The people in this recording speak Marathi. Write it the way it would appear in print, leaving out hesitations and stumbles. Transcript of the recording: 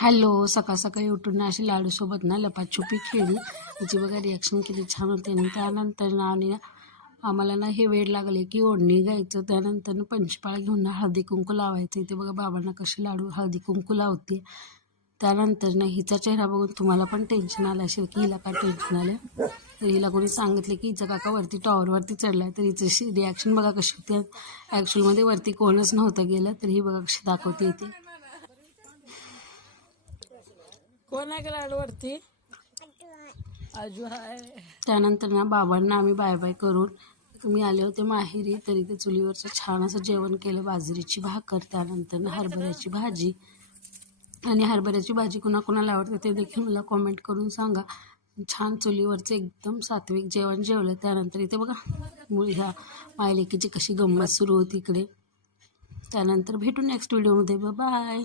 हॅलो, सकाळ सकाळी उठून ना अशी लाडूसोबत ना लपाछुपी खेळली. तिची बघा रिॲक्शन किती छान होते. आणि त्यानंतर ना आम्हाला ना हे वेड लागले की ओढणी घ्यायचं. त्यानंतर ना पंचपाळ घेऊन ना हळदी कुंकू लावायचं. इथे बघा बाबांना कशी लाडू हळदी कुंकू लावते. त्यानंतर ना हिचा चेहरा बघून तुम्हाला पण टेन्शन आलं असेल की हिला काय टेन्शन आलं. तर हिला कोणी सांगितले की हिचा काका वरती टॉवरवरती चढला आहे. तर हिची रिॲक्शन बघा कशी होती. ॲक्च्युअलमध्ये वरती कोणच नव्हतं गेलं. तर ही बघा कशी दाखवते इथे. कोण आहे लाडूवरती? आजू आहे. त्यानंतर ना बाबांना आम्ही बाय बाय करून मी आले होते माहेरी. तरी ते चुलीवरचं छान असं जेवण केलं. बाजरीची भाकर, त्यानंतर ना हरभऱ्याची भाजी. आणि हरभऱ्याची भाजी कुणाकुणाला आवडते ते देखील मला कॉमेंट करून सांगा. छान चुलीवरचं एकदम सात्विक जेवण जेवलं. त्यानंतर इथे बघा ह्या मायलेकीची कशी गंमत सुरू होती इकडे. त्यानंतर भेटू नेक्स्ट व्हिडिओमध्ये. बाय.